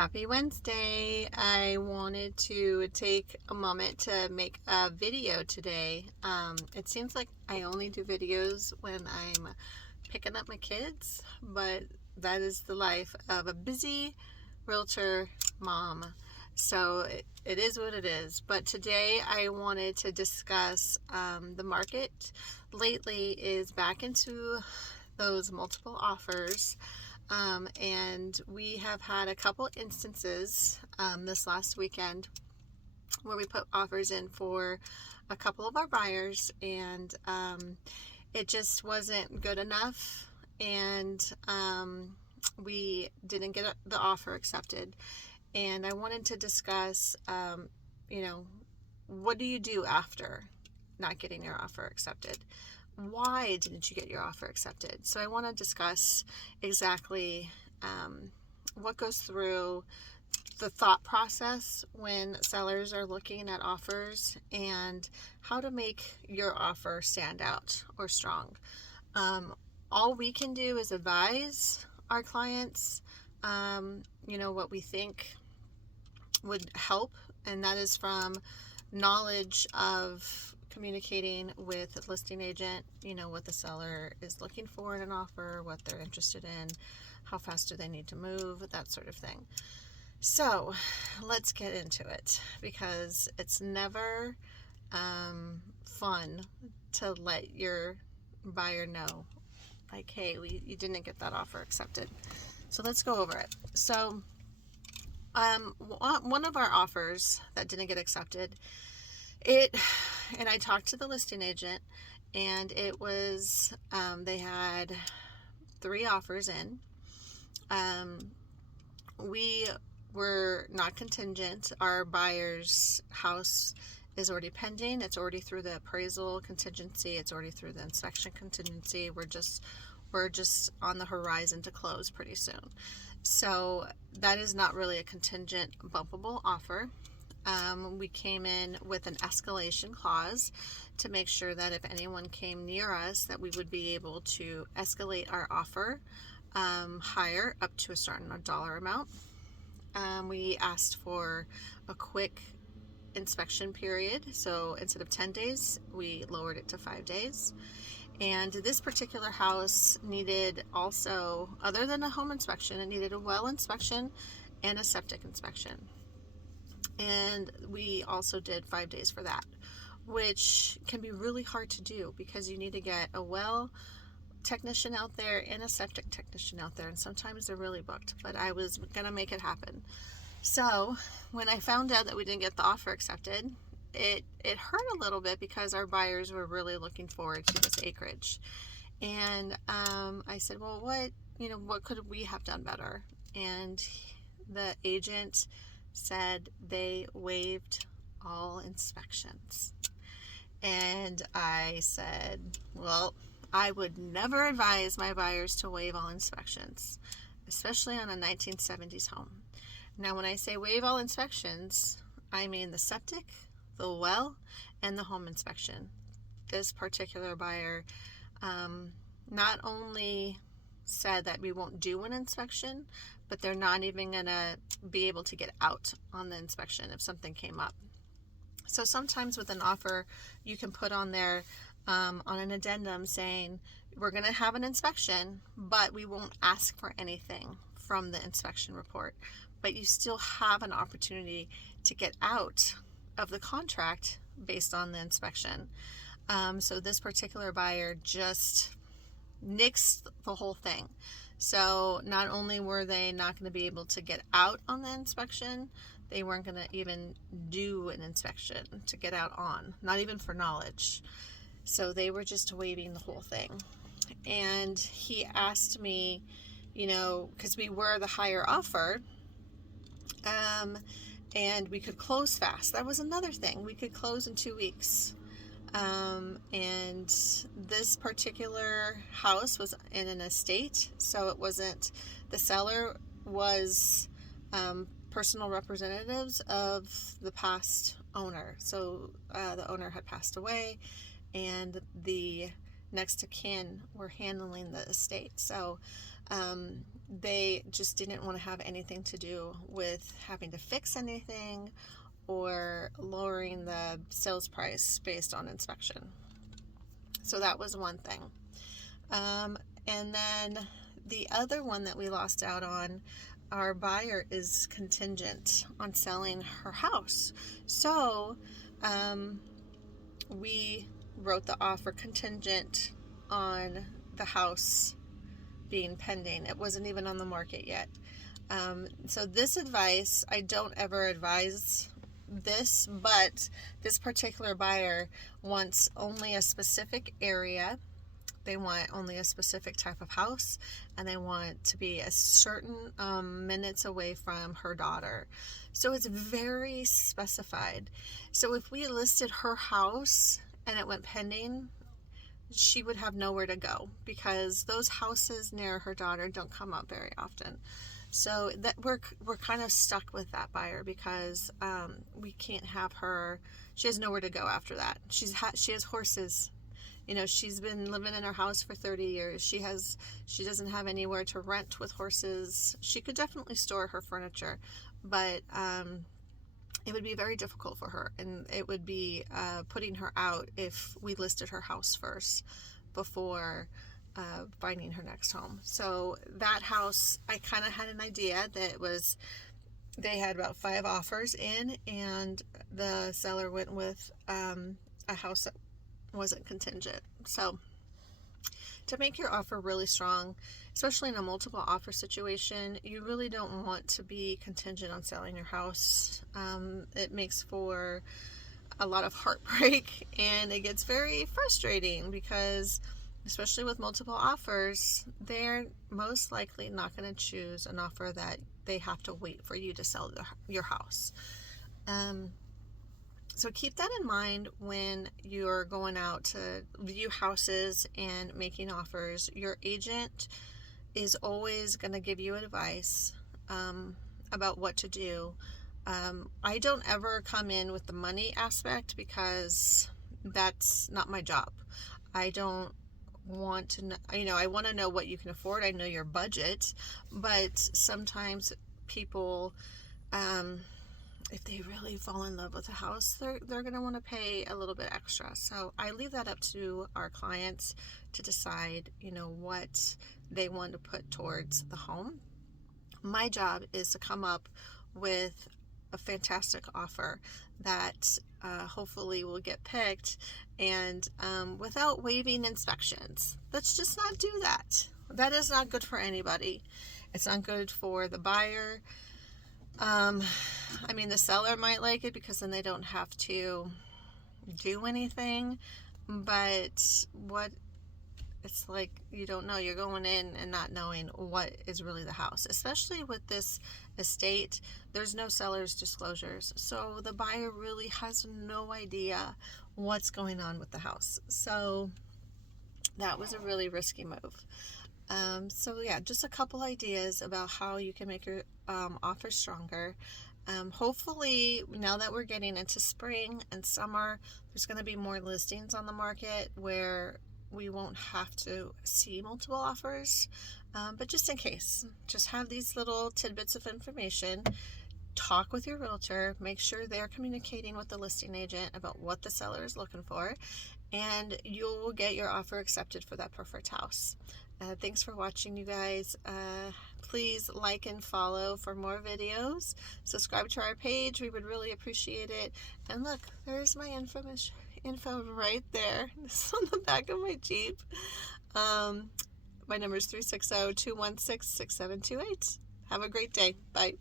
Happy Wednesday. I wanted to take a moment to make a video today. It seems like I only do videos when I'm picking up my kids, but that is the life of a busy realtor mom. So it is what it is. But today I wanted to discuss the market lately is back into those multiple offers. And we have had a couple instances this last weekend where we put offers in for a couple of our buyers, and it just wasn't good enough, and we didn't get the offer accepted. And I wanted to discuss, what do you do after not getting your offer accepted? Why didn't you get your offer accepted? So I want to discuss exactly what goes through the thought process when sellers are looking at offers and how to make your offer stand out or strong. All we can do is advise our clients, what we think would help, and that is from knowledge of communicating with the listing agent, what the seller is looking for in an offer, what they're interested in, how fast do they need to move, that sort of thing. So let's get into it, because it's never fun to let your buyer know, like, hey, you didn't get that offer accepted. So let's go over it. So one of our offers that didn't get accepted, and I talked to the listing agent, and it was, they had 3 offers in. We were not contingent. Our buyer's house is already pending. It's already through the appraisal contingency. It's already through the inspection contingency. We're just on the horizon to close pretty soon. So that is not really a contingent bumpable offer. We came in with an escalation clause to make sure that if anyone came near us, that we would be able to escalate our offer higher up to a certain dollar amount. We asked for a quick inspection period. So instead of 10 days, we lowered it to 5 days. And this particular house needed also, other than a home inspection, it needed a well inspection and a septic inspection. And we also did 5 days for that, which can be really hard to do because you need to get a well technician out there and a septic technician out there, and sometimes they're really booked, but I was gonna make it happen. So when I found out that we didn't get the offer accepted, it hurt a little bit because our buyers were really looking forward to this acreage. And I said, well, what could we have done better? And the agent said they waived all inspections. And I said, well, I would never advise my buyers to waive all inspections, especially on a 1970s home. Now, when I say waive all inspections, I mean the septic, the well, and the home inspection. This particular buyer not only said that we won't do an inspection, but they're not even going to be able to get out on the inspection if something came up. So sometimes with an offer, you can put on there on an addendum saying, we're going to have an inspection, but we won't ask for anything from the inspection report. But you still have an opportunity to get out of the contract based on the inspection. So this particular buyer just nixed the whole thing. So not only were they not going to be able to get out on the inspection, they weren't going to even do an inspection to get out on, not even for knowledge. So they were just waiving the whole thing. And he asked me, because we were the higher offer, and we could close fast. That was another thing. We could close in 2 weeks. And this particular house was in an estate, so it wasn't, the seller was personal representatives of the past owner. So the owner had passed away, and the next to kin were handling the estate. So they just didn't want to have anything to do with having to fix anything or lowering the sales price based on inspection. So that was one thing. And then the other one that we lost out on, our buyer is contingent on selling her house. So we wrote the offer contingent on the house being pending. It wasn't even on the market yet. So this advice, I don't ever advise this, but this particular buyer wants only a specific area. They want only a specific type of house, and they want to be a certain minutes away from her daughter. So it's very specified. So if we listed her house and it went pending, she would have nowhere to go, because those houses near her daughter don't come up very often. So that we're kind of stuck with that buyer, because we can't have her. She has nowhere to go after that. She has horses. You know, she's been living in her house for 30 years. She doesn't have anywhere to rent with horses. She could definitely store her furniture, but it would be very difficult for her, and it would be putting her out if we listed her house first before finding her next home. So that house, I kind of had an idea that they had about 5 offers in, and the seller went with a house that wasn't contingent. So to make your offer really strong, especially in a multiple offer situation, you really don't want to be contingent on selling your house. It makes for a lot of heartbreak, and it gets very frustrating, because especially with multiple offers, they're most likely not going to choose an offer that they have to wait for you to sell your house. So keep that in mind when you're going out to view houses and making offers. Your agent is always going to give you advice about what to do. I don't ever come in with the money aspect, because that's not my job. I don't want to know, I want to know what you can afford. I know your budget, but sometimes people, if they really fall in love with a house, they're going to want to pay a little bit extra. So I leave that up to our clients to decide, what they want to put towards the home. My job is to come up with a fantastic offer that hopefully will get picked, and without waiving inspections. Let's just not do that. That is not good for anybody. It's not good for the buyer. The seller might like it, because then they don't have to do anything, but it's like, you don't know. You're going in and not knowing what is really the house. Especially with this estate, there's no seller's disclosures. So the buyer really has no idea what's going on with the house. So that was a really risky move. So yeah, just a couple ideas about how you can make your offer stronger. Hopefully, now that we're getting into spring and summer, there's going to be more listings on the market where we won't have to see multiple offers. But just in case, just have these little tidbits of information. Talk with your realtor. Make sure they're communicating with the listing agent about what the seller is looking for, and you'll get your offer accepted for that preferred house. Thanks for watching, you guys. Please like and follow for more videos. Subscribe to our page. We would really appreciate it. And look, there's my info right there. This is on the back of my Jeep. My number is 360-216-6728. Have a great day. Bye.